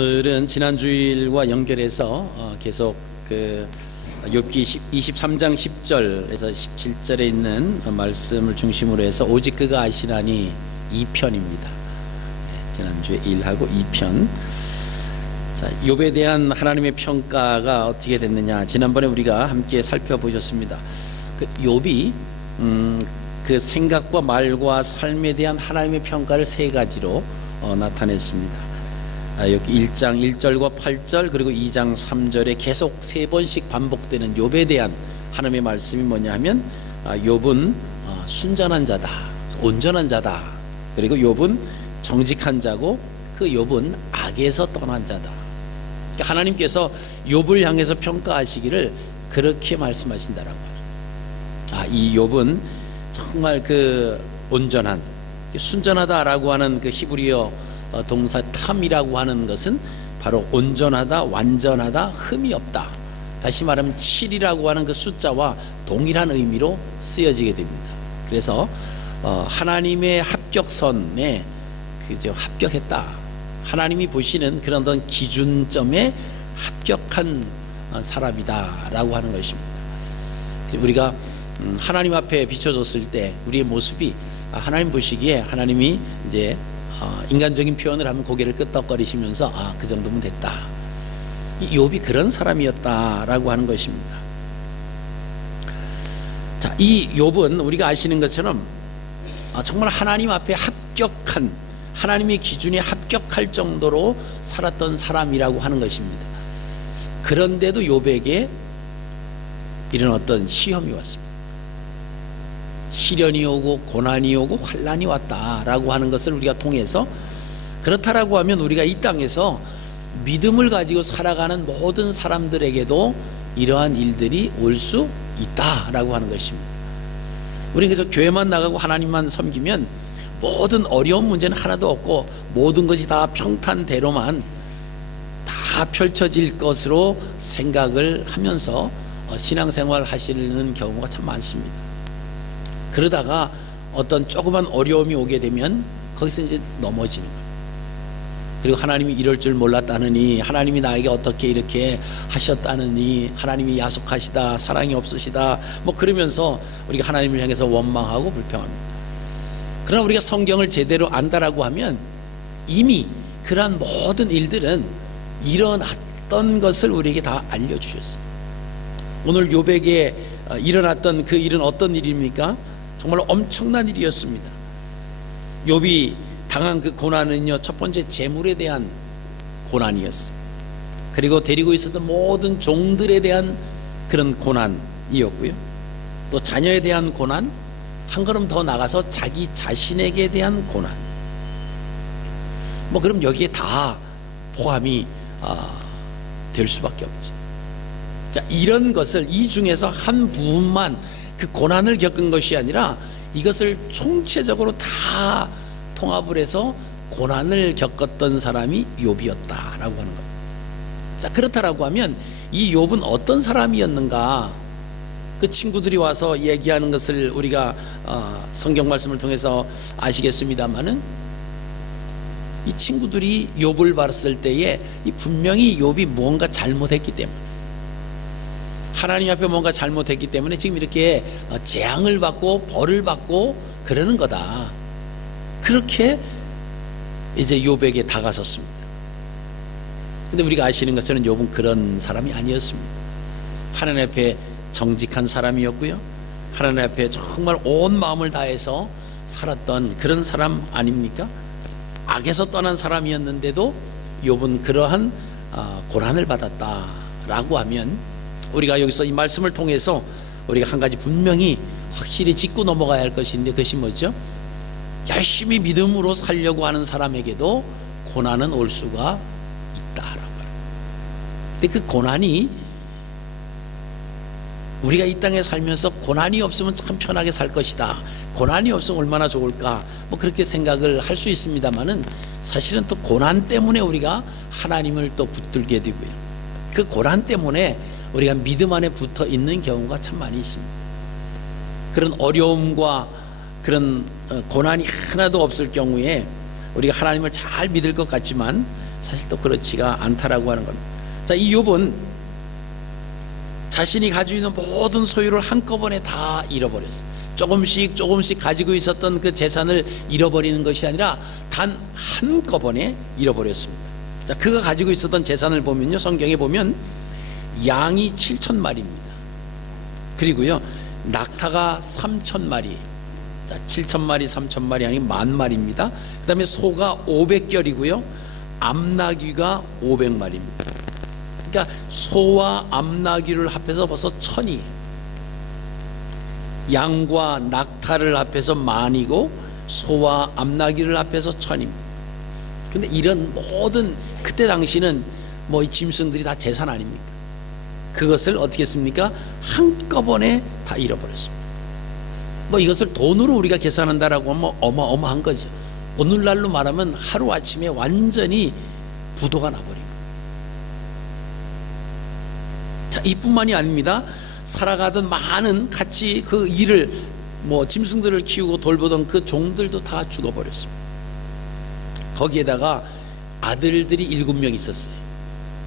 오늘은 지난 주일과 연결해서 계속 욥기 23장 10절에서 17절에 있는 말씀을 중심으로 해서 오직 그가 아시나니 2편입니다. 지난주에 1하고 2편. 자, 욥에 대한 하나님의 평가가 어떻게 됐느냐, 지난번에 우리가 함께 살펴보셨습니다. 욥이 그 생각과 말과 삶에 대한 하나님의 평가를 세 가지로 나타냈습니다. 여기 1장 1절과 8절 그리고 2장 3절에 계속 세 번씩 반복되는 욥에 대한 하나님의 말씀이 뭐냐 하면, 욥은 순전한 자다, 온전한 자다, 그리고 욥은 정직한 자고 그 욥은 악에서 떠난 자다. 그러니까 하나님께서 욥을 향해서 평가하시기를 그렇게 말씀하신다라고 합니다. 이 욥은 정말 온전한, 순전하다라고 하는 히브리어 동사 탐이라고 하는 것은 바로 온전하다, 완전하다, 흠이 없다. 다시 말하면 7이라고 하는 그 숫자와 동일한 의미로 쓰여지게 됩니다. 그래서 하나님의 합격선에 합격했다, 하나님이 보시는 그런 어떤 기준점에 합격한 사람이다 라고 하는 것입니다. 우리가 하나님 앞에 비춰졌을 때 우리의 모습이 하나님 보시기에, 하나님이 이제 인간적인 표현을 하면 고개를 끄덕거리시면서 그 정도면 됐다, 욥이 그런 사람이었다라고 하는 것입니다. 자, 이 욥은 우리가 아시는 것처럼 정말 하나님 앞에 합격한, 하나님의 기준에 합격할 정도로 살았던 사람이라고 하는 것입니다. 그런데도 욥에게 이런 어떤 시험이 왔습니다. 시련이 오고 고난이 오고 환난이 왔다라고 하는 것을 우리가 통해서, 그렇다라고 하면 우리가 이 땅에서 믿음을 가지고 살아가는 모든 사람들에게도 이러한 일들이 올 수 있다라고 하는 것입니다. 우리는 그래서 교회만 나가고 하나님만 섬기면 모든 어려운 문제는 하나도 없고 모든 것이 다 평탄대로만 다 펼쳐질 것으로 생각을 하면서 신앙생활 하시는 경우가 참 많습니다. 그러다가 어떤 조그만 어려움이 오게 되면 거기서 이제 넘어지는 거예요. 그리고 하나님이 이럴 줄 몰랐다느니, 하나님이 나에게 어떻게 이렇게 하셨다느니, 하나님이 야속하시다, 사랑이 없으시다, 그러면서 우리가 하나님을 향해서 원망하고 불평합니다. 그러나 우리가 성경을 제대로 안다라고 하면 이미 그러한 모든 일들은 일어났던 것을 우리에게 다 알려주셨어요. 오늘 욥에게 일어났던 그 일은 어떤 일입니까? 정말 엄청난 일이었습니다. 욥이 당한 그 고난은요, 첫 번째 재물에 대한 고난이었어요. 그리고 데리고 있었던 모든 종들에 대한 그런 고난이었고요, 또 자녀에 대한 고난, 한 걸음 더 나가서 자기 자신에게 대한 고난, 그럼 여기에 다 포함이 될 수밖에 없죠. 자, 이런 것을, 이 중에서 한 부분만 그 고난을 겪은 것이 아니라 이것을 총체적으로 다 통합을 해서 고난을 겪었던 사람이 욥이었다라고 하는 겁니다. 자, 그렇다라고 하면 이 욥은 어떤 사람이었는가? 그 친구들이 와서 얘기하는 것을 우리가 성경 말씀을 통해서 아시겠습니다만은, 이 친구들이 욥을 봤을 때에 분명히 욥이 무언가 잘못했기 때문에, 하나님 앞에 뭔가 잘못했기 때문에 지금 이렇게 재앙을 받고 벌을 받고 그러는 거다, 그렇게 이제 욥에게 다가섰습니다. 근데 우리가 아시는 것처럼 욥은 그런 사람이 아니었습니다. 하나님 앞에 정직한 사람이었고요, 하나님 앞에 정말 온 마음을 다해서 살았던 그런 사람 아닙니까? 악에서 떠난 사람이었는데도 욥은 그러한 고난을 받았다라고 하면, 우리가 여기서 이 말씀을 통해서 우리가 한 가지 분명히 확실히 짚고 넘어가야 할 것인데, 그것이 뭐죠? 열심히 믿음으로 살려고 하는 사람에게도 고난은 올 수가 있다라고 해요. 근데 그 고난이, 우리가 이 땅에 살면서 고난이 없으면 참 편하게 살 것이다, 고난이 없으면 얼마나 좋을까, 그렇게 생각을 할 수 있습니다만은, 사실은 또 고난 때문에 우리가 하나님을 또 붙들게 되고요, 그 고난 때문에 우리가 믿음 안에 붙어 있는 경우가 참 많이 있습니다. 그런 어려움과 그런 고난이 하나도 없을 경우에 우리가 하나님을 잘 믿을 것 같지만 사실 또 그렇지가 않다라고 하는 겁니다. 자, 이 욥은 자신이 가지고 있는 모든 소유를 한꺼번에 다 잃어버렸어요. 조금씩 조금씩 가지고 있었던 그 재산을 잃어버리는 것이 아니라 단 한꺼번에 잃어버렸습니다. 자, 그가 가지고 있었던 재산을 보면요, 성경에 보면 양이 7,000마리입니다. 그리고요, 낙타가 3,000마리. 자, 7,000마리, 3,000마리 아니 10,000마리입니다. 그 다음에 소가 500결이고요, 암나귀가 500마리입니다. 그러니까 소와 암나귀를 합해서 벌써 1,000이, 양과 낙타를 합해서 10,000이고 소와 암나귀를 합해서 1,000입니다. 근데 이런 모든, 그때 당시는 뭐 이 짐승들이 다 재산 아닙니까? 그것을 어떻게 했습니까? 한꺼번에 다 잃어버렸습니다. 뭐 이것을 돈으로 우리가 계산한다라고 하면 어마어마한 거죠. 오늘날로 말하면 하루아침에 완전히 부도가 나버린 거예요. 자, 이뿐만이 아닙니다. 살아가던 많은 같이 그 일을, 뭐 짐승들을 키우고 돌보던 그 종들도 다 죽어버렸습니다. 거기에다가 아들들이 7명 있었어요.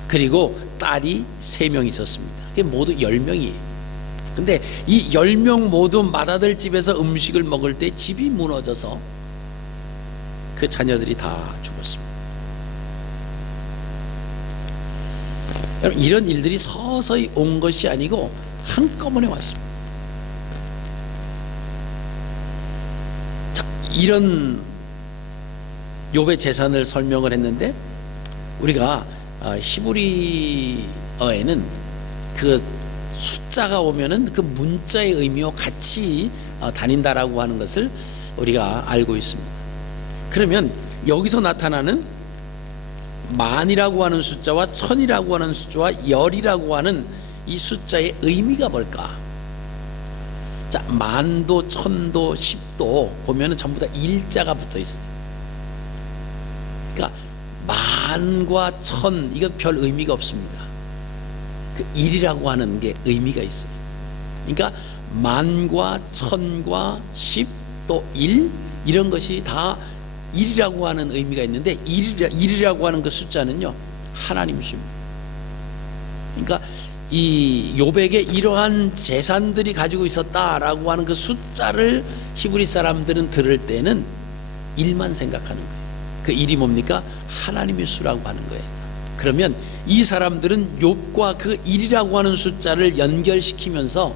그리고 딸이 3명 있었습니다. 그게 모두 10명이에요. 근데 이 10명 모두 맏아들 집에서 음식을 먹을 때 집이 무너져서 그 자녀들이 다 죽었습니다. 여러분, 이런 일들이 서서히 온 것이 아니고 한꺼번에 왔습니다. 자, 이런 욥의 재산을 설명을 했는데, 우리가 히브리어에는 그 숫자가 오면은 그 문자의 의미와 같이 다닌다라고 하는 것을 우리가 알고 있습니다. 그러면 여기서 나타나는 만이라고 하는 숫자와 1,000이라고 하는 숫자와 열이라고 하는 이 숫자의 의미가 뭘까? 자, 만도, 1,000도, 10도 보면은 전부 다 일자가 붙어 있어요. 그러니까 만과 1,000, 이건 별 의미가 없습니다. 그 1이라고 하는 게 의미가 있어요. 그러니까 만과 1,000과 10, 또 1, 이런 것이 다 1이라고 하는 의미가 있는데, 1이라고 하는 그 숫자는요, 하나님 수입니다. 그러니까 이 욥에게 이러한 재산들이 가지고 있었다라고 하는 그 숫자를 히브리 사람들은 들을 때는 1만 생각하는 거예요. 그 1이 뭡니까? 하나님의 수라고 하는 거예요. 그러면 이 사람들은 욥과 그 1이라고 하는 숫자를 연결시키면서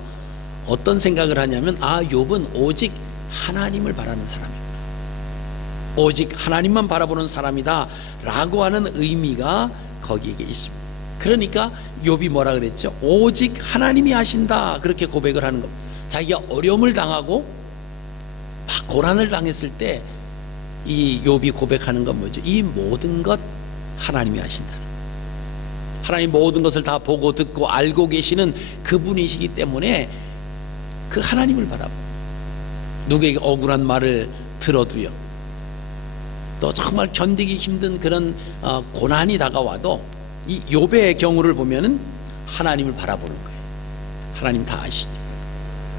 어떤 생각을 하냐면, 아, 욥은 오직 하나님을 바라는 사람이구나, 오직 하나님만 바라보는 사람이다 라고 하는 의미가 거기에 있습니다. 그러니까 욥이 뭐라 그랬죠? 오직 하나님이 하신다, 그렇게 고백을 하는 겁니다. 자기가 어려움을 당하고 막 고난을 당했을 때 이 욥이 고백하는 건 뭐죠? 이 모든 것 하나님이 하신다는 거예요. 하나님 모든 것을 다 보고 듣고 알고 계시는 그분이시기 때문에 그 하나님을 바라보고, 누구에게 억울한 말을 들어도요, 또 정말 견디기 힘든 그런 고난이 다가와도 이 욥의 경우를 보면은 하나님을 바라보는 거예요. 하나님 다 아시니까,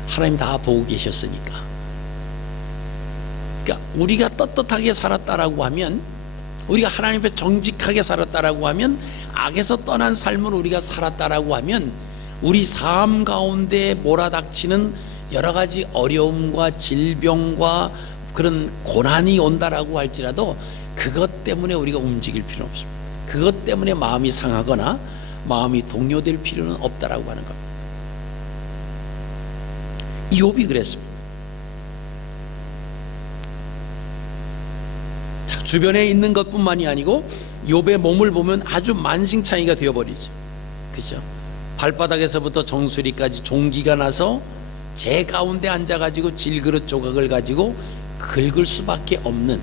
하나님 다 보고 계셨으니까. 그러니까 우리가 떳떳하게 살았다라고 하면, 우리가 하나님 앞에 정직하게 살았다라고 하면, 악에서 떠난 삶을 우리가 살았다라고 하면, 우리 삶 가운데 몰아닥치는 여러 가지 어려움과 질병과 그런 고난이 온다라고 할지라도 그것 때문에 우리가 움직일 필요는 없습니다. 그것 때문에 마음이 상하거나 마음이 동요될 필요는 없다라고 하는 겁니다. 욥이 그랬습니다. 자, 주변에 있는 것뿐만이 아니고 욥의 몸을 보면 아주 만신창이가 되어버리죠. 그죠? 발바닥에서부터 정수리까지 종기가 나서 제 가운데 앉아가지고 질그릇 조각을 가지고 긁을 수밖에 없는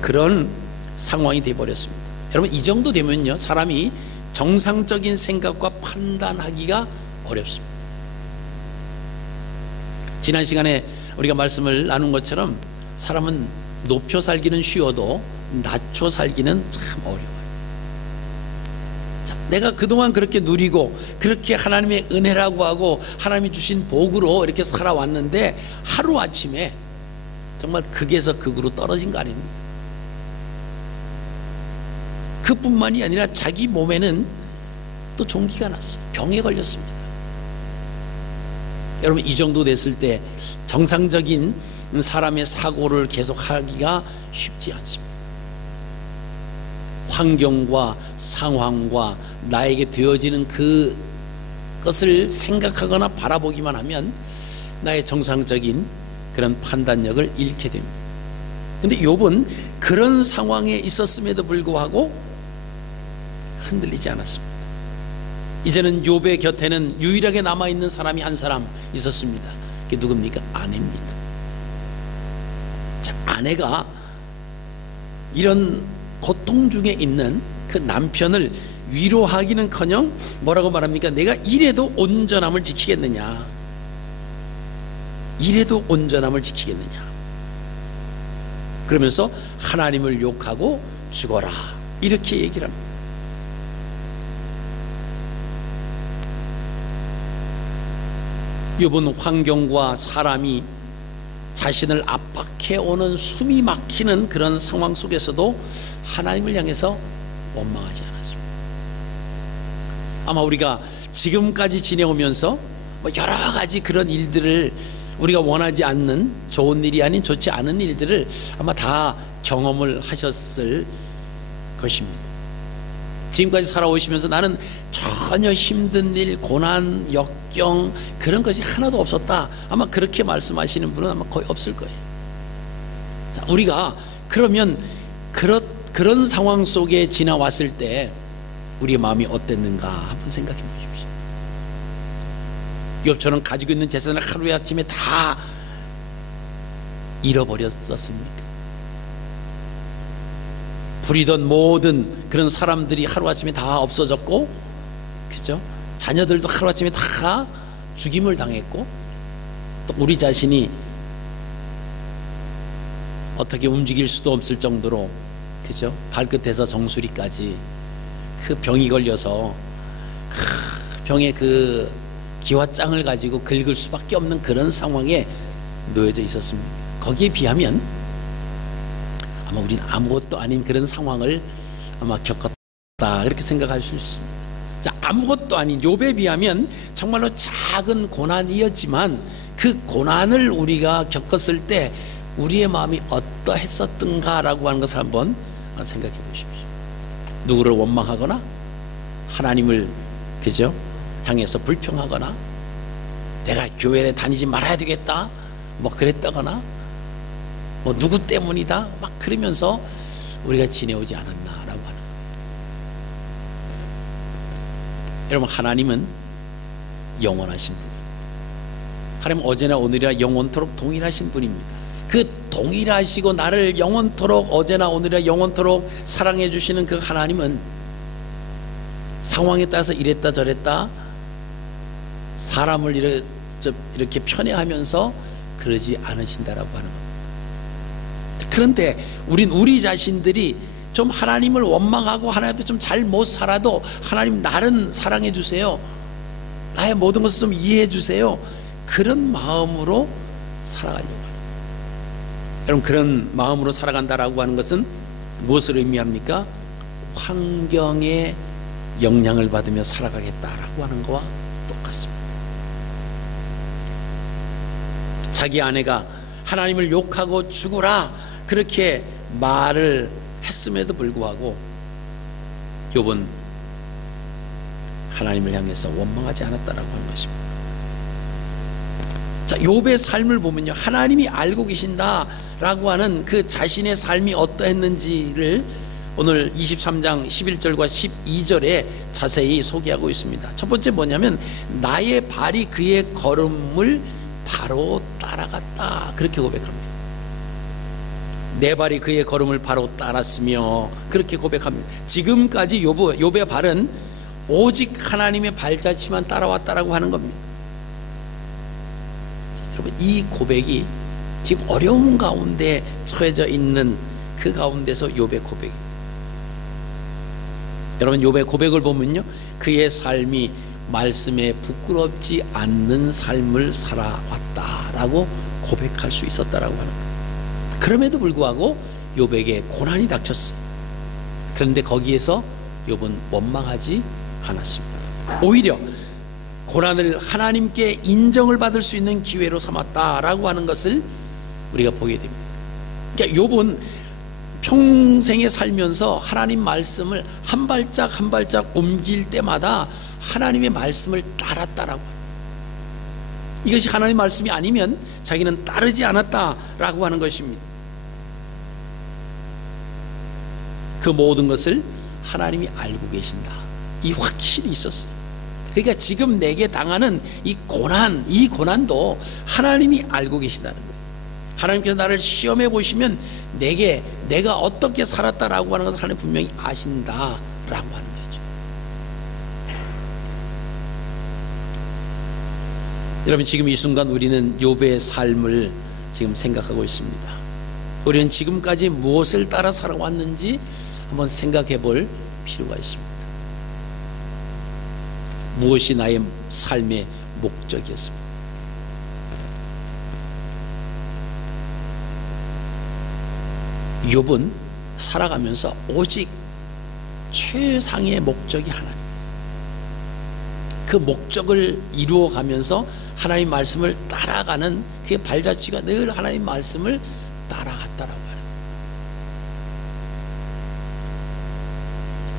그런 상황이 되어버렸습니다. 여러분, 이 정도 되면요, 사람이 정상적인 생각과 판단하기가 어렵습니다. 지난 시간에 우리가 말씀을 나눈 것처럼 사람은 높여 살기는 쉬워도 낮춰 살기는 참 어려워요. 자, 내가 그동안 그렇게 누리고 그렇게 하나님의 은혜라고 하고 하나님이 주신 복으로 이렇게 살아왔는데 하루아침에 정말 극에서 극으로 떨어진 거 아닙니까? 그뿐만이 아니라 자기 몸에는 또 종기가 났어요. 병에 걸렸습니다. 여러분, 이 정도 됐을 때 정상적인 사람의 사고를 계속하기가 쉽지 않습니다. 환경과 상황과 나에게 되어지는 그것을 생각하거나 바라보기만 하면 나의 정상적인 그런 판단력을 잃게 됩니다. 그런데 욥은 그런 상황에 있었음에도 불구하고 흔들리지 않았습니다. 이제는 욥의 곁에는 유일하게 남아있는 사람이 한 사람 있었습니다. 그게 누굽니까? 아내입니다. 자, 아내가 이런 고통 중에 있는 그 남편을 위로하기는커녕 뭐라고 말합니까? 내가 이래도 온전함을 지키겠느냐, 이래도 온전함을 지키겠느냐, 그러면서 하나님을 욕하고 죽어라, 이렇게 얘기를 합니다. 욥은 환경과 사람이 자신을 압박해오는 숨이 막히는 그런 상황 속에서도 하나님을 향해서 원망하지 않았습니다. 아마 우리가 지금까지 지내오면서 여러 가지 그런 일들을, 우리가 원하지 않는, 좋은 일이 아닌 좋지 않은 일들을 아마 다 경험을 하셨을 것입니다. 지금까지 살아오시면서 나는 전혀 힘든 일, 고난, 역경 그런 것이 하나도 없었다, 아마 그렇게 말씀하시는 분은 아마 거의 없을 거예요. 자, 우리가 그러면 그런 상황 속에 지나왔을 때 우리의 마음이 어땠는가 한번 생각해 보십시오. 욥처럼 가지고 있는 재산을 하루아침에 다 잃어버렸었습니까? 부리던 모든 그런 사람들이 하루아침에 다 없어졌고, 그죠? 자녀들도 하루아침에 다 죽임을 당했고, 또 우리 자신이 어떻게 움직일 수도 없을 정도로, 그죠? 발끝에서 정수리까지 그 병이 걸려서 그 병의 그 기와장을 가지고 긁을 수밖에 없는 그런 상황에 놓여져 있었습니다. 거기에 비하면 아마 우리는 아무것도 아닌 그런 상황을 아마 겪었다, 이렇게 생각할 수 있습니다. 자, 아무것도 아닌 욥에 비하면 정말로 작은 고난이었지만 그 고난을 우리가 겪었을 때 우리의 마음이 어떠했었던가라고 하는 것을 한번 생각해 보십시오. 누구를 원망하거나 하나님을, 그죠? 향해서 불평하거나 내가 교회에 다니지 말아야 되겠다 뭐 그랬다거나 뭐 누구 때문이다 막 그러면서 우리가 지내오지 않았나라고 하는 거예요. 여러분, 하나님은 영원하신 분입니다. 하나님은 어제나 오늘이나 영원토록 동일하신 분입니다. 그 동일하시고 나를 영원토록, 어제나 오늘이나 영원토록 사랑해 주시는 그 하나님은 상황에 따라서 이랬다 저랬다 사람을 이렇게 편애하면서 그러지 않으신다라고 하는 겁니다. 그런데 우리 자신들이 좀 하나님을 원망하고 하나님 앞에 좀 잘 못 살아도 하나님 나는 사랑해 주세요, 나의 모든 것을 좀 이해해 주세요, 그런 마음으로 살아가려고 하는 거예요. 여러분, 그런 마음으로 살아간다라고 하는 것은 무엇을 의미합니까? 환경에 영향을 받으며 살아가겠다라고 하는 것과 똑같습니다. 자기 아내가 하나님을 욕하고 죽으라 그렇게 말을 했음에도 불구하고 욥은 하나님을 향해서 원망하지 않았다라고 하는 것입니다. 자, 욥의 삶을 보면요, 하나님이 알고 계신다라고 하는 그 자신의 삶이 어떠했는지를 오늘 23장 11절과 12절에 자세히 소개하고 있습니다. 첫 번째 뭐냐면 나의 발이 그의 걸음을 바로 따라갔다, 그렇게 고백합니다. 내 발이 그의 걸음을 바로 따랐으며, 그렇게 고백합니다. 지금까지 욥의 발은 오직 하나님의 발자취만 따라왔다라고 하는 겁니다. 자, 여러분, 이 고백이 지금 어려운 가운데 처해져 있는 그 가운데서 욥의 고백입니다. 여러분, 욥의 고백을 보면요, 그의 삶이 말씀에 부끄럽지 않는 삶을 살아왔다라고 고백할 수 있었다라고 하는 거예요. 그럼에도 불구하고 욥에게 고난이 닥쳤어요. 그런데 거기에서 욥은 원망하지 않았습니다. 오히려 고난을 하나님께 인정을 받을 수 있는 기회로 삼았다라고 하는 것을 우리가 보게 됩니다. 그러니까 욥은 평생에 살면서 하나님 말씀을 한 발짝 한 발짝 옮길 때마다 하나님의 말씀을 따랐다라고 합니다. 이것이 하나님 말씀이 아니면 자기는 따르지 않았다라고 하는 것입니다. 그 모든 것을 하나님이 알고 계신다, 이 확신이 있었어요. 그러니까 지금 내게 당하는 이 고난도 하나님이 알고 계신다는 거예요. 하나님께서 나를 시험해 보시면 내가 어떻게 살았다라고 하는 것을 하나님 분명히 아신다라고 하는 거죠. 여러분, 지금 이 순간 우리는 욥의 삶을 지금 생각하고 있습니다. 우리는 지금까지 무엇을 따라 살아왔는지 한번 생각해 볼 필요가 있습니다. 무엇이 나의 삶의 목적이었습니다. 욥은 살아가면서 오직 최상의 목적이 하나님, 그 목적을 이루어가면서 하나님 말씀을 따라가는 그의 발자취가 늘 하나님 말씀을 따라갔다라고 하는.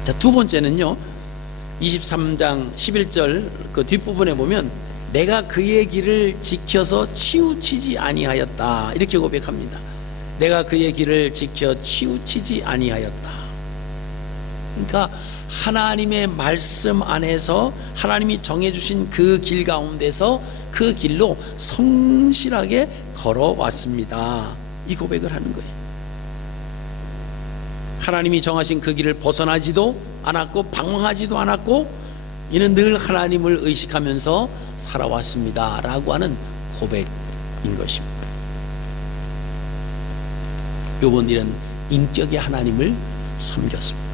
자, 두 번째는요, 23장 11절 그 뒷부분에 보면 내가 그의 길을 지켜서 치우치지 아니하였다, 이렇게 고백합니다. 내가 그의 길을 지켜 치우치지 아니하였다. 그러니까 하나님의 말씀 안에서 하나님이 정해주신 그 길 가운데서 그 길로 성실하게 걸어왔습니다, 이 고백을 하는 거예요. 하나님이 정하신 그 길을 벗어나지도 않았고 방황하지도 않았고 이는 늘 하나님을 의식하면서 살아왔습니다 라고 하는 고백인 것입니다. 욥은 이런 인격의 하나님을 섬겼습니다.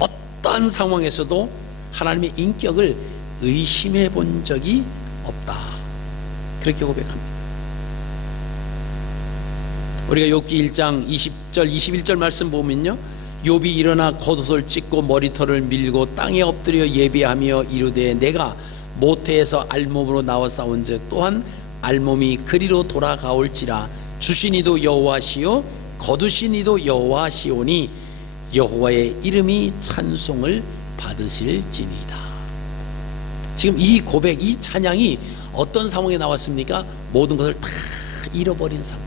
어떠한 상황에서도 하나님의 인격을 의심해 본 적이 없다, 그렇게 고백합니다. 우리가 욥기 1장 20절 21절 말씀 보면요, 욥이 일어나 겉옷을 찢고 머리털을 밀고 땅에 엎드려 예배하며 이르되 내가 모태에서 알몸으로 나와 싸운즉 또한 알몸이 그리로 돌아가올지라 주신 이도 여호와시요 거두신 이도 여호와시오니 여호와의 이름이 찬송을 받으실지니이다. 지금 이 고백, 이 찬양이 어떤 상황에 나왔습니까? 모든 것을 다 잃어버린 상태.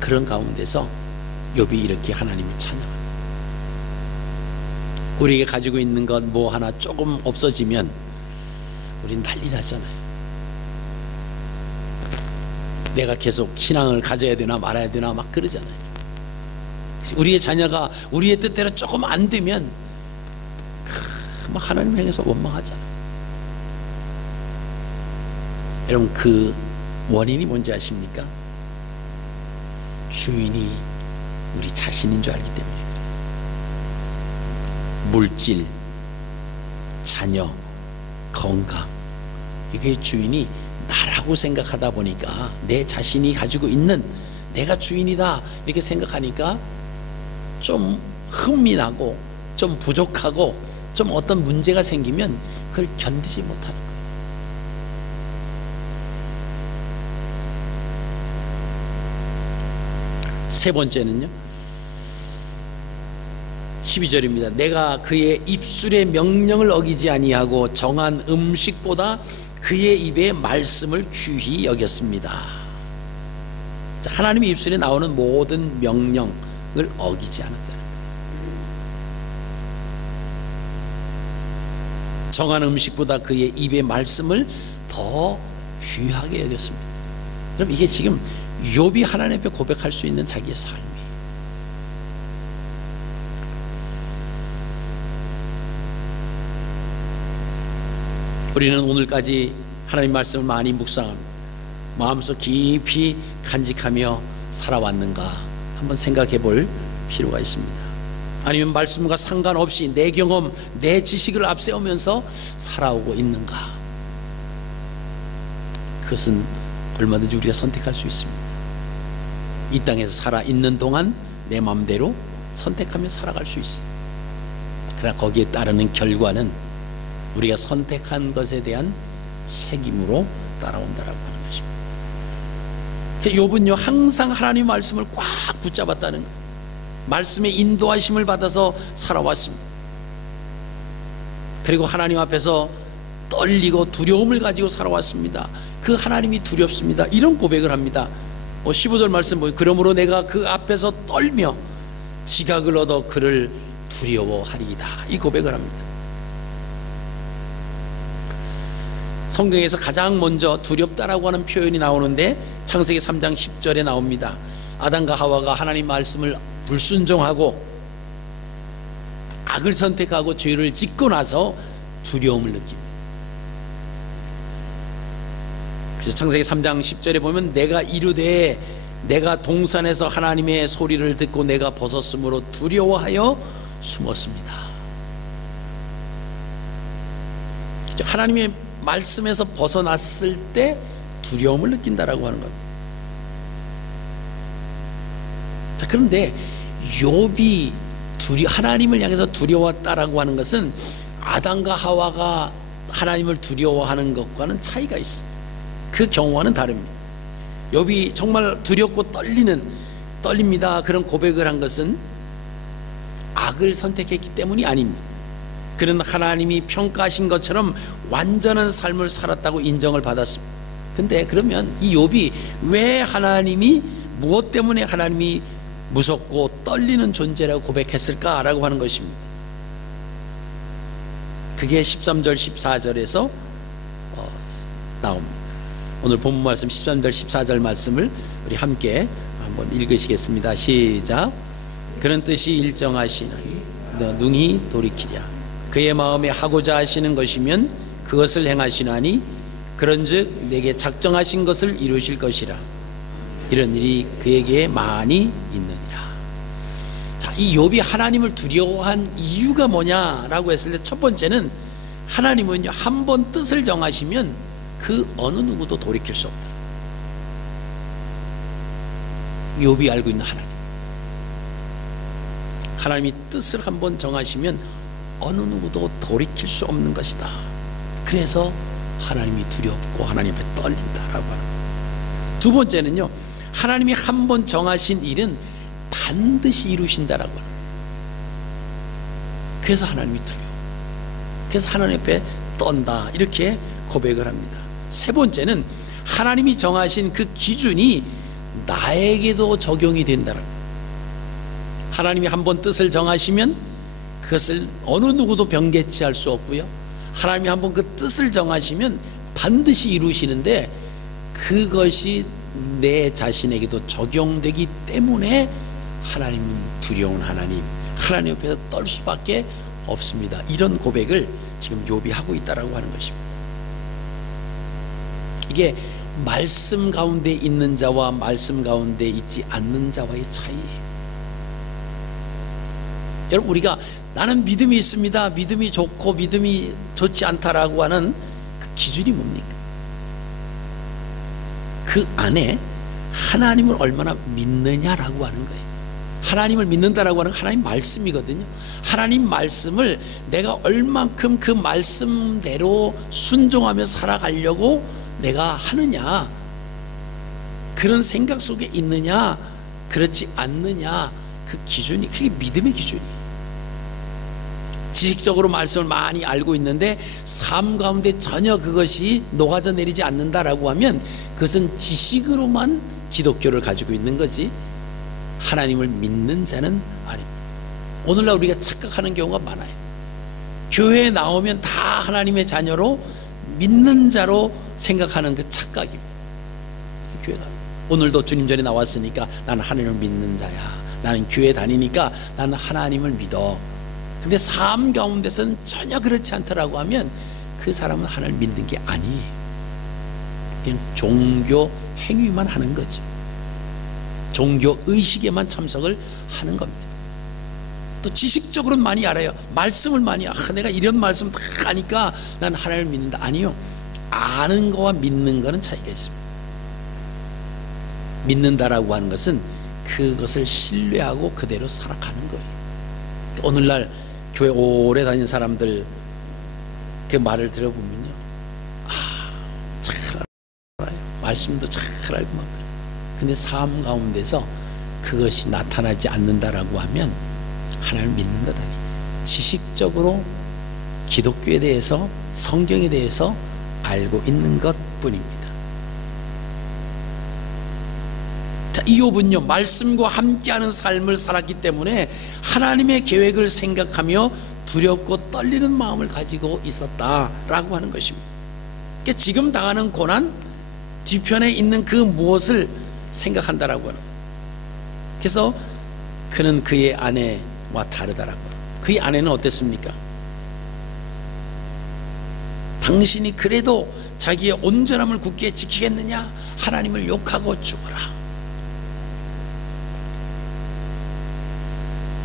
그런 가운데서 욥이 이렇게 하나님을 찬양합니다. 우리에게 가지고 있는 것 뭐 하나 조금 없어지면 우린 난리 나잖아요. 내가 계속 신앙을 가져야 되나 말아야 되나 막 그러잖아요. 우리의 자녀가 우리의 뜻대로 조금 안 되면 막 하나님 향해서 원망하잖아요. 여러분, 그 원인이 뭔지 아십니까? 주인이 우리 자신인 줄 알기 때문에 그래요. 물질, 자녀, 건강, 이게 주인이 나라고 생각하다 보니까, 내 자신이 가지고 있는 내가 주인이다 이렇게 생각하니까 좀 흠이 나고 좀 부족하고 좀 어떤 문제가 생기면 그걸 견디지 못하는 거예요. 세 번째는요, 12절입니다. 내가 그의 입술의 명령을 어기지 아니하고 정한 음식보다 그의 입의 말씀을 귀히 여겼습니다. 자, 하나님의 입술에 나오는 모든 명령을 어기지 않았다는 거예요. 정한 음식보다 그의 입의 말씀을 더 귀하게 여겼습니다. 그럼 이게 지금 욥이 하나님 앞에 고백할 수 있는 자기의 삶이에요. 우리는 오늘까지 하나님 말씀을 많이 묵상합니다. 마음속 깊이 간직하며 살아왔는가 한번 생각해 볼 필요가 있습니다. 아니면 말씀과 상관없이 내 경험, 내 지식을 앞세우면서 살아오고 있는가? 그것은 얼마든지 우리가 선택할 수 있습니다. 이 땅에서 살아있는 동안 내 마음대로 선택하며 살아갈 수 있어요. 그러나 거기에 따르는 결과는 우리가 선택한 것에 대한 책임으로 따라온다라고 하는 것입니다. 욥은요 항상 하나님의 말씀을 꽉 붙잡았다는 것, 말씀의 인도하심을 받아서 살아왔습니다. 그리고 하나님 앞에서 떨리고 두려움을 가지고 살아왔습니다. 그 하나님이 두렵습니다. 이런 고백을 합니다. 15절 말씀 보면 그러므로 내가 그 앞에서 떨며 지각을 얻어 그를 두려워하리이다. 이 고백을 합니다. 성경에서 가장 먼저 두렵다라고 하는 표현이 나오는데 창세기 3장 10절에 나옵니다. 아담과 하와가 하나님 말씀을 불순종하고 악을 선택하고 죄를 짓고 나서 두려움을 느낍니다. 그래서 창세기 3장 10절에 보면 내가 이르되 내가 동산에서 하나님의 소리를 듣고 내가 벗었으므로 두려워하여 숨었습니다. 하나님의 말씀에서 벗어났을 때 두려움을 느낀다라고 하는 겁니다. 자, 그런데 욥이 하나님을 향해서 두려웠다라고 하는 것은 아담과 하와가 하나님을 두려워하는 것과는 차이가 있어요. 그 경우와는 다릅니다. 욥이 정말 두렵고 떨립니다. 그런 고백을 한 것은 악을 선택했기 때문이 아닙니다. 그는 하나님이 평가하신 것처럼 완전한 삶을 살았다고 인정을 받았습니다. 근데 그러면 이 욥이 왜 하나님이 무엇 때문에 하나님이 무섭고 떨리는 존재라고 고백했을까라고 하는 것입니다. 그게 13절 14절에서 나옵니다. 오늘 본문 말씀 13절 14절 말씀을 우리 함께 한번 읽으시겠습니다. 시작. 그런 뜻이 일정하시나니 너 능히 돌이키랴. 그의 마음에 하고자 하시는 것이면 그것을 행하시나니 그런즉 내게 작정하신 것을 이루실 것이라. 이런 일이 그에게 많이 있느니라. 자, 이 욥이 하나님을 두려워한 이유가 뭐냐라고 했을 때 첫 번째는 하나님은요 한 번 뜻을 정하시면 그 어느 누구도 돌이킬 수 없다. 욥이 알고 있는 하나님이 뜻을 한 번 정하시면 어느 누구도 돌이킬 수 없는 것이다. 그래서 하나님이 두렵고 하나님 앞에 떨린다라고 하는 거예요. 두 번째는요 하나님이 한 번 정하신 일은 반드시 이루신다라고 하는 거예요. 그래서 하나님이 두려워. 그래서 하나님 앞에 떤다 이렇게 고백을 합니다. 세 번째는 하나님이 정하신 그 기준이 나에게도 적용이 된다라고. 하나님이 한 번 뜻을 정하시면 그것을 어느 누구도 변개치 할 수 없고요. 하나님이 한 번 그 뜻을 정하시면 반드시 이루시는데 그것이 내 자신에게도 적용되기 때문에 하나님은 두려운 하나님 앞에서 떨 수밖에 없습니다. 이런 고백을 지금 욥이 하고 있다라고 하는 것입니다. 이게 말씀 가운데 있는 자와 말씀 가운데 있지 않는 자와의 차이예요. 여러분 우리가 나는 믿음이 있습니다. 믿음이 좋고 믿음이 좋지 않다라고 하는 그 기준이 뭡니까? 그 안에 하나님을 얼마나 믿느냐라고 하는 거예요. 하나님을 믿는다라고 하는 하나님 말씀이거든요. 하나님 말씀을 내가 얼만큼 그 말씀대로 순종하며 살아가려고 내가 하느냐, 그런 생각 속에 있느냐, 그렇지 않느냐, 그 기준이, 그게 믿음의 기준이에요. 지식적으로 말씀을 많이 알고 있는데 삶 가운데 전혀 그것이 녹아져 내리지 않는다라고 하면 그것은 지식으로만 기독교를 가지고 있는 거지 하나님을 믿는 자는 아닙니다. 오늘날 우리가 착각하는 경우가 많아요. 교회에 나오면 다 하나님의 자녀로 믿는 자로 생각하는 그 착각입니다. 교회가 오늘도 주님 전에 나왔으니까 나는 하나님을 믿는 자야. 나는 교회 다니니까 나는 하나님을 믿어. 근데 삶 가운데서는 전혀 그렇지 않더라고 하면 그 사람은 하나님을 믿는 게 아니에요. 그냥 종교 행위만 하는 거죠. 종교 의식에만 참석을 하는 겁니다. 또 지식적으로는 많이 알아요. 말씀을 많이 내가 이런 말씀 다 아니까 난 하나님을 믿는다. 아니요. 아는 거와 믿는 거는 차이가 있습니다. 믿는다라고 하는 것은 그것을 신뢰하고 그대로 살아가는 거예요. 오늘날 교회 오래 다닌 사람들 그 말을 들어보면요, 잘 알아요. 말씀도 잘 알고 막 그래요. 근데 삶 가운데서 그것이 나타나지 않는다라고 하면 하나님을 믿는 것 아니에요. 지식적으로 기독교에 대해서, 성경에 대해서 알고 있는 것 뿐입니다. 자, 이욥은요, 말씀과 함께하는 삶을 살았기 때문에 하나님의 계획을 생각하며 두렵고 떨리는 마음을 가지고 있었다라고 하는 것입니다. 그러니까 지금 당하는 고난, 뒤편에 있는 그 무엇을 생각한다라고 하는 거예요. 그래서 그는 그의 아내와 다르다라고 해요. 그의 아내는 어땠습니까? 당신이 그래도 자기의 온전함을 굳게 지키겠느냐? 하나님을 욕하고 죽어라.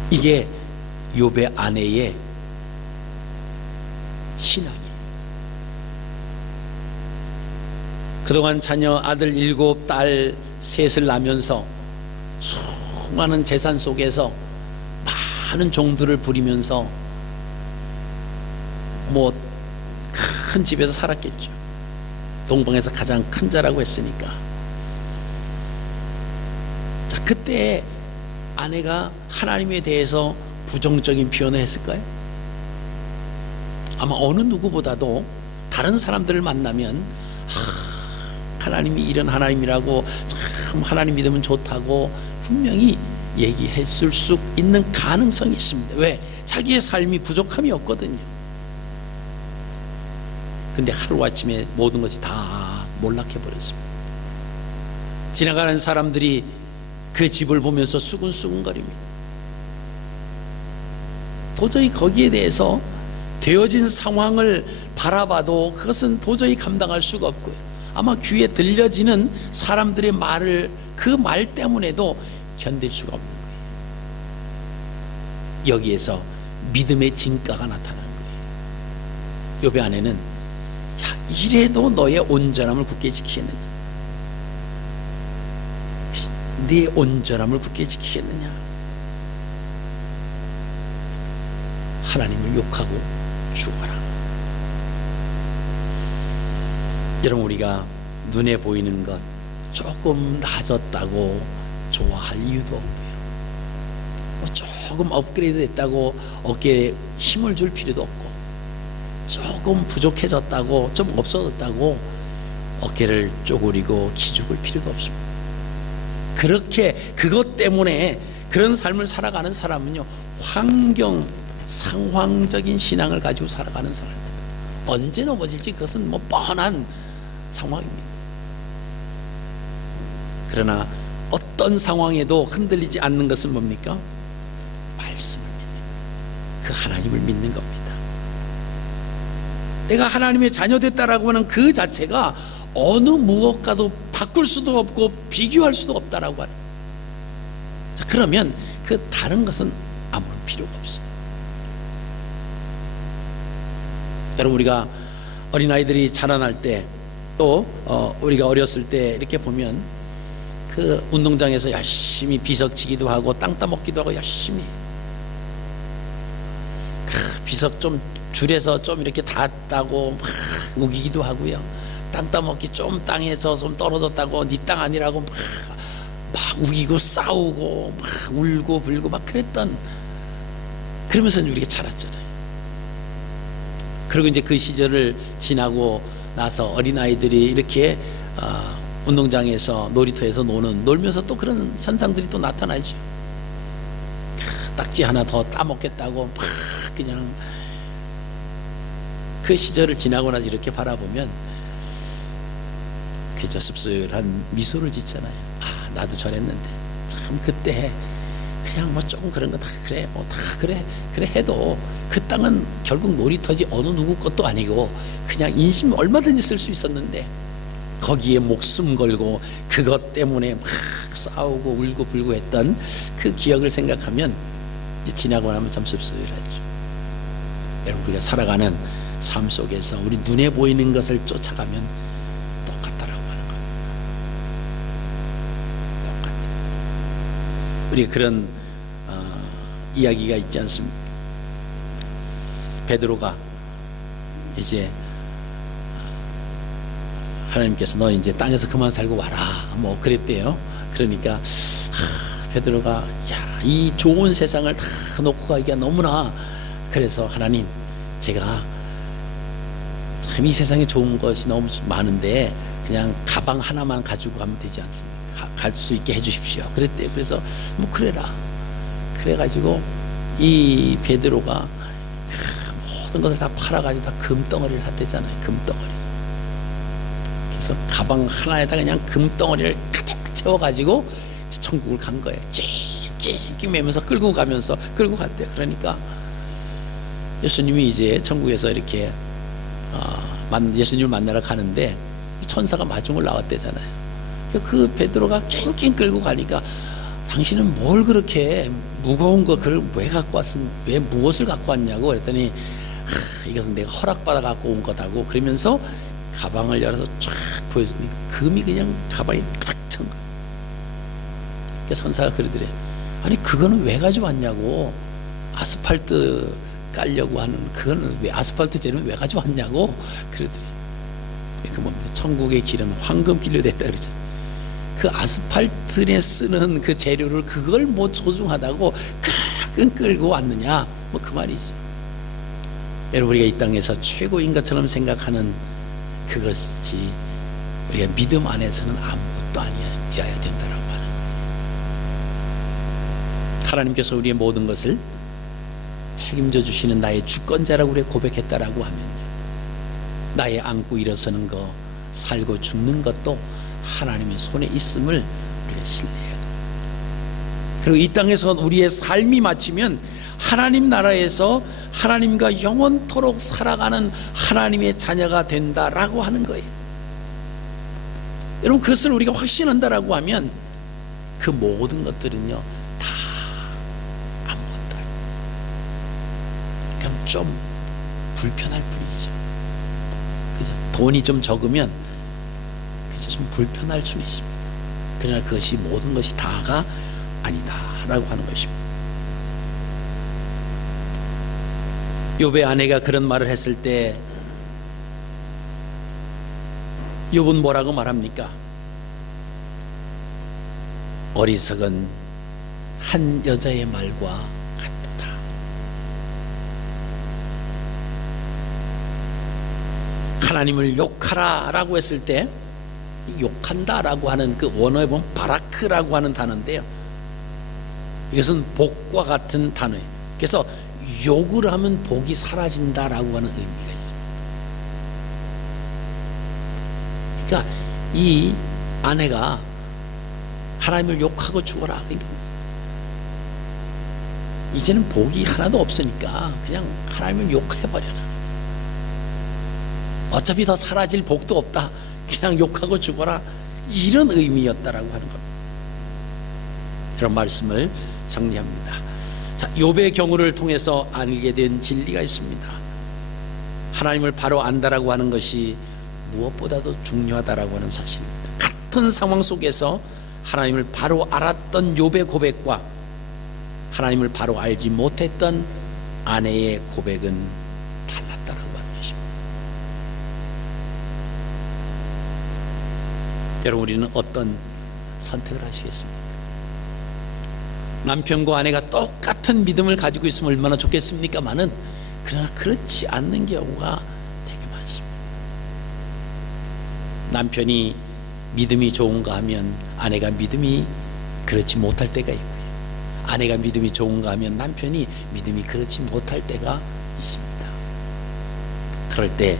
이게 욥의 아내의 신앙이에요. 그동안 자녀 아들 7, 딸 3을 낳으면서 수많은 재산 속에서 많은 종들을 부리면서 뭐 큰 집에서 살았겠죠. 동방에서 가장 큰 자라고 했으니까. 자, 그때 아내가 하나님에 대해서 부정적인 표현을 했을까요? 아마 어느 누구보다도 다른 사람들을 만나면 하나님이 이런 하나님이라고, 참 하나님 믿으면 좋다고 분명히 얘기했을 수 있는 가능성이 있습니다. 왜? 자기의 삶이 부족함이 없거든요. 근데 하루아침에 모든 것이 다 몰락해버렸습니다. 지나가는 사람들이 그 집을 보면서 수근수근거립니다. 도저히 거기에 대해서 되어진 상황을 바라봐도 그것은 도저히 감당할 수가 없고요. 아마 귀에 들려지는 사람들의 말을, 그 말 때문에도 견딜 수가 없는 거예요. 여기에서 믿음의 진가가 나타나는 거예요. 욥의 아내는, 야, 이래도 너의 온전함을 굳게 지키겠느냐? 네 온전함을 굳게 지키겠느냐? 하나님을 욕하고 죽어라. 여러분, 우리가 눈에 보이는 것 조금 나아졌다고 좋아할 이유도 없고요. 조금 업그레이드 됐다고 어깨에 힘을 줄 필요도 없고, 조금 부족해졌다고, 좀 없어졌다고 어깨를 쪼그리고 기죽을 필요도 없습니다. 그렇게 그것 때문에 그런 삶을 살아가는 사람은요, 상황적인 신앙을 가지고 살아가는 사람입니다. 언제 넘어질지 그것은 뭐 뻔한 상황입니다. 그러나 어떤 상황에도 흔들리지 않는 것은 뭡니까? 말씀을 믿는 거예요. 그 하나님을 믿는 겁니다. 내가 하나님의 자녀 됐다라고 하는 그 자체가 어느 무엇과도 바꿀 수도 없고 비교할 수도 없다라고 하는. 자, 그러면 그 다른 것은 아무런 필요가 없어요. 여러분, 우리가 어린아이들이 자라날 때, 또 우리가 어렸을 때 이렇게 보면 그 운동장에서 열심히 비석치기도 하고 땅 따먹기도 하고 열심히 그 비석 좀 줄에서 좀 이렇게 닿았다고 막 우기기도 하고요. 땅 따먹기 좀 땅에서 좀 떨어졌다고 네 땅 아니라고 막 우기고 싸우고 막 울고 불고 막 그랬던, 그러면서 우리가 자랐잖아요. 그리고 이제 그 시절을 지나고 나서 어린아이들이 이렇게 운동장에서, 놀이터에서 놀면서 또 그런 현상들이 또 나타나죠. 딱지 하나 더 따먹겠다고 막 그냥, 그 시절을 지나고 나서 이렇게 바라보면 그저 씁쓸한 미소를 짓잖아요. 아, 나도 저랬는데 참 그때 그냥 뭐 조금 그런 거 다 그래, 뭐 다 그래 해도 그 땅은 결국 놀이터지 어느 누구 것도 아니고 그냥 인심 얼마든지 쓸 수 있었는데 거기에 목숨 걸고 그것 때문에 막 싸우고 울고 불고 했던 그 기억을 생각하면 이제 지나고 나면 참 씁쓸하죠. 여러분, 우리가 살아가는 삶 속에서 우리 눈에 보이는 것을 쫓아가면 똑같다라고 하는 겁니다. 똑같다. 우리 그런 이야기가 있지 않습니까? 베드로가 이제 하나님께서 너 이제 땅에서 그만 살고 와라 뭐 그랬대요. 그러니까 베드로가 야, 이 좋은 세상을 다 놓고 가기가 너무나, 그래서 하나님, 제가 참 이 세상에 좋은 것이 너무 많은데 그냥 가방 하나만 가지고 가면 되지 않습니까? 갈 수 있게 해주십시오 그랬대요. 그래서 뭐 그래라 그래가지고 이 베드로가 모든 것을 다 팔아가지고 다 금덩어리를 샀대잖아요. 금덩어리. 그래서 가방 하나에다 그냥 금덩어리를 가득 채워가지고 천국을 간 거예요. 찡찡찡 매면서 끌고 갔대요. 그러니까 예수님이 이제 천국에서 이렇게 예수님을 만나러 가는데 천사가 마중을 나왔대잖아요. 그 베드로가 낑낑 끌고 가니까 당신은 뭘 그렇게 무거운 거 그걸 왜 갖고 왔은, 왜 무엇을 갖고 왔냐고 그랬더니 이것은 내가 허락받아 갖고 온 거다고 그러면서 가방을 열어서 쫙 보여주니 금이 그냥 가방에 딱 찬 거예요. 그러니까 천사가 그러더래. 아니 그거는 왜 가져왔냐고, 아스팔트 깔려고 하는 그거는 왜, 아스팔트 재료는 왜 가져왔냐고 그러더래. 그 뭡니까? 천국의 길은 황금길로 됐다 그러잖아요. 그 아스팔트에 쓰는 그 재료를 그걸 뭐 소중하다고 끌고 왔느냐, 뭐 그 말이죠. 여러분, 우리가 이 땅에서 최고인 것처럼 생각하는 그것이 우리가 믿음 안에서는 아무것도 아니어야 된다라고 하는 거예요. 하나님께서 우리의 모든 것을 책임져 주시는 나의 주권자라고 우리가 고백했다라고 하면요, 나의 안고 일어서는 것, 살고 죽는 것도 하나님의 손에 있음을 우리가 신뢰해야 돼요. 그리고 이 땅에서 우리의 삶이 마치면 하나님 나라에서 하나님과 영원토록 살아가는 하나님의 자녀가 된다라고 하는 거예요. 여러분, 그것을 우리가 확신한다라고 하면 그 모든 것들은요 다 아무것도 아니에요. 그냥 좀 불편할 뿐이죠. 그죠? 돈이 좀 적으면 그죠? 좀 불편할 수는 있습니다. 그러나 그것이 모든 것이 다가 아니다라고 하는 것입니다. 욥의 아내가 그런 말을 했을 때 욥은 뭐라고 말합니까? 어리석은 한 여자의 말과 같도다. 하나님을 욕하라 라고 했을 때, 욕한다 라고 하는 그 원어에 보면 바라크라고 하는 단어인데요, 이것은 복과 같은 단어예요. 그래서 욕을 하면 복이 사라진다라고 하는 의미가 있습니다. 그러니까 이 아내가 하나님을 욕하고 죽어라, 그러니까 이제는 복이 하나도 없으니까 그냥 하나님을 욕해버려라, 어차피 더 사라질 복도 없다, 그냥 욕하고 죽어라, 이런 의미였다라고 하는 겁니다. 그런 말씀을 정리합니다. 자, 욥의 경우를 통해서 알게 된 진리가 있습니다. 하나님을 바로 안다라고 하는 것이 무엇보다도 중요하다라고 하는 사실입니다. 같은 상황 속에서 하나님을 바로 알았던 욥의 고백과 하나님을 바로 알지 못했던 아내의 고백은 달랐다라고 하는 것입니다. 여러분, 우리는 어떤 선택을 하시겠습니까? 남편과 아내가 똑같은 믿음을 가지고 있으면 얼마나 좋겠습니까마는, 그러나 그렇지 않는 경우가 되게 많습니다. 남편이 믿음이 좋은가 하면 아내가 믿음이 그렇지 못할 때가 있고요, 아내가 믿음이 좋은가 하면 남편이 믿음이 그렇지 못할 때가 있습니다. 그럴 때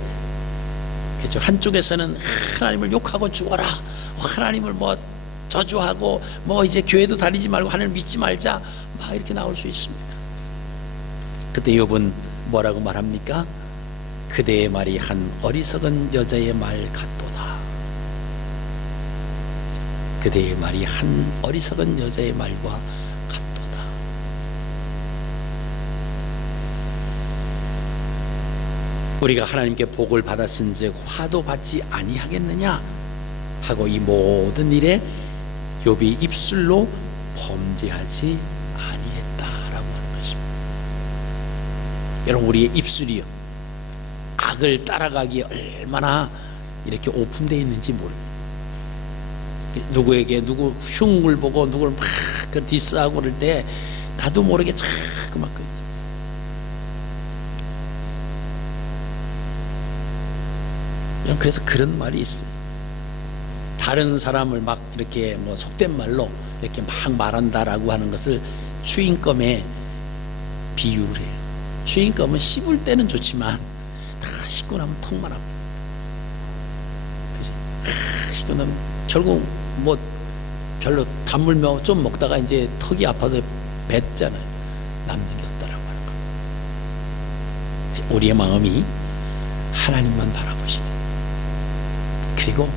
그렇죠, 한쪽에서는 하나님을 욕하고 죽어라, 하나님을 뭐 저주하고 뭐 이제 교회도 다니지 말고 하나님 믿지 말자, 막 이렇게 나올 수 있습니다. 그때 욥은 뭐라고 말합니까? 그대의 말이 한 어리석은 여자의 말 같도다. 그대의 말이 한 어리석은 여자의 말과 같도다. 우리가 하나님께 복을 받았은즉 화도 받지 아니하겠느냐 하고 이 모든 일에 욥이 입술로 범죄하지 아니했다라고 하는 것입니다. 여러분, 우리의 입술이요, 악을 따라가기에 얼마나 이렇게 오픈되어 있는지 모릅니다. 누구에게 누구 흉을 보고 누구를 막 디스하고 그럴 때 나도 모르게 자꾸 막 그러죠. 그래서 그런 말이 있어요. 다른 사람을 막 이렇게 뭐 속된 말로 이렇게 막 말한다라고 하는 것을 추인검에 비유를 해요. 추인검은 씹을 때는 좋지만 다 씹고 나면 턱만 합니다. 그죠? 씹고 나면 결국 뭐 별로 단물며 좀 먹다가 이제 턱이 아파서 뱉잖아요. 남는 게 없다라고 하는 거. 우리의 마음이 하나님만 바라보시는, 그리고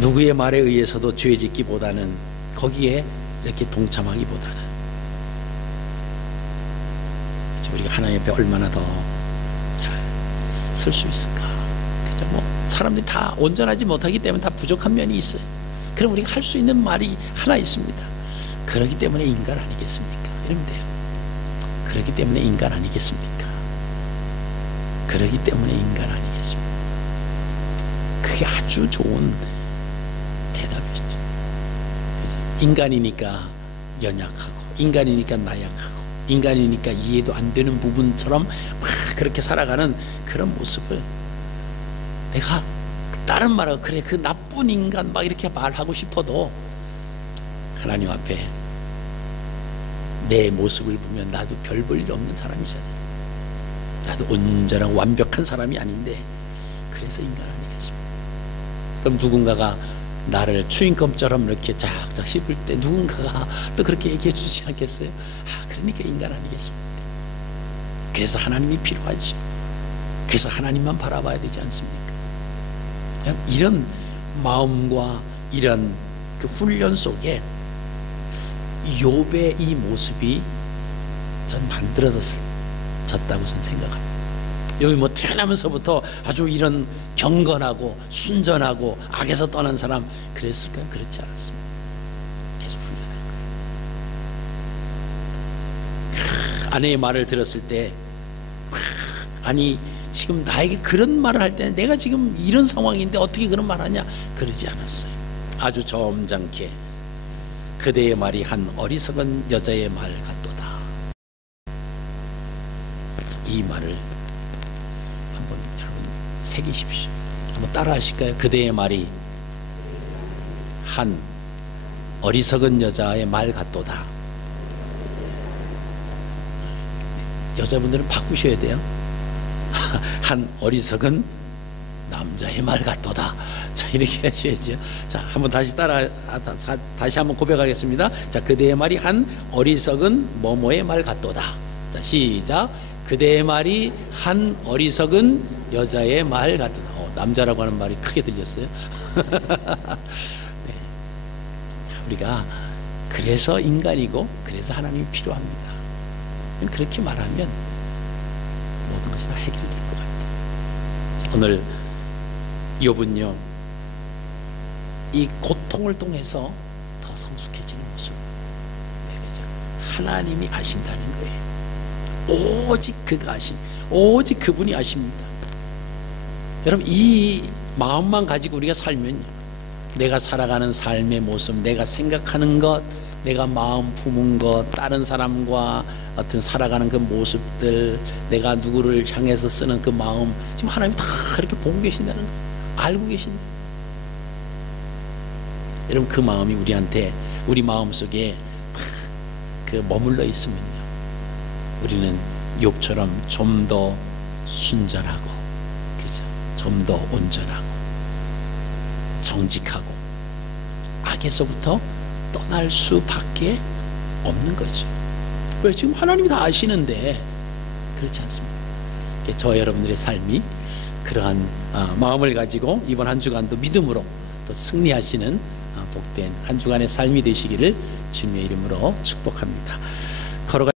누구의 말에 의해서도 죄 짓기보다는, 거기에 이렇게 동참하기보다는 우리가 하나님 앞에 얼마나 더 잘 설 수 있을까. 그죠? 뭐 사람들이 다 온전하지 못하기 때문에 다 부족한 면이 있어요. 그럼 우리가 할 수 있는 말이 하나 있습니다. 그렇기 때문에 인간 아니겠습니까? 이러면 돼요. 그렇기 때문에 인간 아니겠습니까? 그렇기 때문에 인간 아니겠습니까? 그게 아주 좋은 대답이죠. 그죠? 인간이니까 연약하고, 인간이니까 나약하고, 인간이니까 이해도 안 되는 부분처럼 막 그렇게 살아가는 그런 모습을 내가 다른 말하고, 그래 그 나쁜 인간 막 이렇게 말하고 싶어도 하나님 앞에 내 모습을 보면 나도 별 볼 일 없는 사람이잖아요. 나도 온전하고 완벽한 사람이 아닌데, 그래서 인간 아니겠습니까? 그럼 누군가가 나를 추인검처럼 이렇게 쫙쫙 씹을 때 누군가가 또 그렇게 얘기해 주지 않겠어요? 그러니까 인간 아니겠습니까? 그래서 하나님이 필요하죠. 그래서 하나님만 바라봐야 되지 않습니까? 이런 마음과 이런 그 훈련 속에 욥의 이 모습이 전 만들어졌다고 저는 생각합니다. 여기 뭐 태어나면서부터 아주 이런 경건하고 순전하고 악에서 떠난 사람 그랬을까요? 그렇지 않았습니다. 계속 훈련할 거예요. 아내의 말을 들었을 때, 아니 지금 나에게 그런 말을 할 때 내가 지금 이런 상황인데 어떻게 그런 말 하냐, 그러지 않았어요. 아주 점잖게 그대의 말이 한 어리석은 여자의 말 같도다. 이 말을 한번 여러분 새기십시오. 한번 따라 하실까요? 그대의 말이 한 어리석은 여자의 말 같도다. 여자분들은 바꾸셔야 돼요. 한 어리석은 남자의 말 같도다. 자, 이렇게 하셔야죠. 자, 한번 다시 다시 한번 고백하겠습니다. 자, 그대의 말이 한 어리석은 뭐뭐의 말 같도다. 자, 시작. 그대의 말이 한 어리석은 여자의 말 같도다. 남자라고 하는 말이 크게 들렸어요. 네. 우리가 그래서 인간이고 그래서 하나님이 필요합니다. 그렇게 말하면 모든 것이 다 해결될 것 같아요. 자, 오늘 욥은요, 이 고통을 통해서 더 성숙해지는 모습. 네, 그죠? 하나님이 아신다는 거예요. 오직 그가 오직 그분이 아십니다. 여러분, 이 마음만 가지고 우리가 살면요, 내가 살아가는 삶의 모습, 내가 생각하는 것, 내가 마음 품은 것, 다른 사람과 어떤 살아가는 그 모습들, 내가 누구를 향해서 쓰는 그 마음, 지금 하나님이 다 이렇게 보고 계신다는 거예요. 알고 계신다. 여러분, 그 마음이 우리한테, 우리 마음속에 그 머물러 있으면요, 우리는 욥처럼 좀 더 순전하고, 그죠? 좀 더 온전하고 정직하고 악에서부터 떠날 수밖에 없는 거죠. 왜? 지금 하나님이 다 아시는데. 그렇지 않습니다. 저 여러분들의 삶이 그러한 마음을 가지고 이번 한 주간도 믿음으로 또 승리하시는 복된 한 주간의 삶이 되시기를 주님의 이름으로 축복합니다. 걸어갈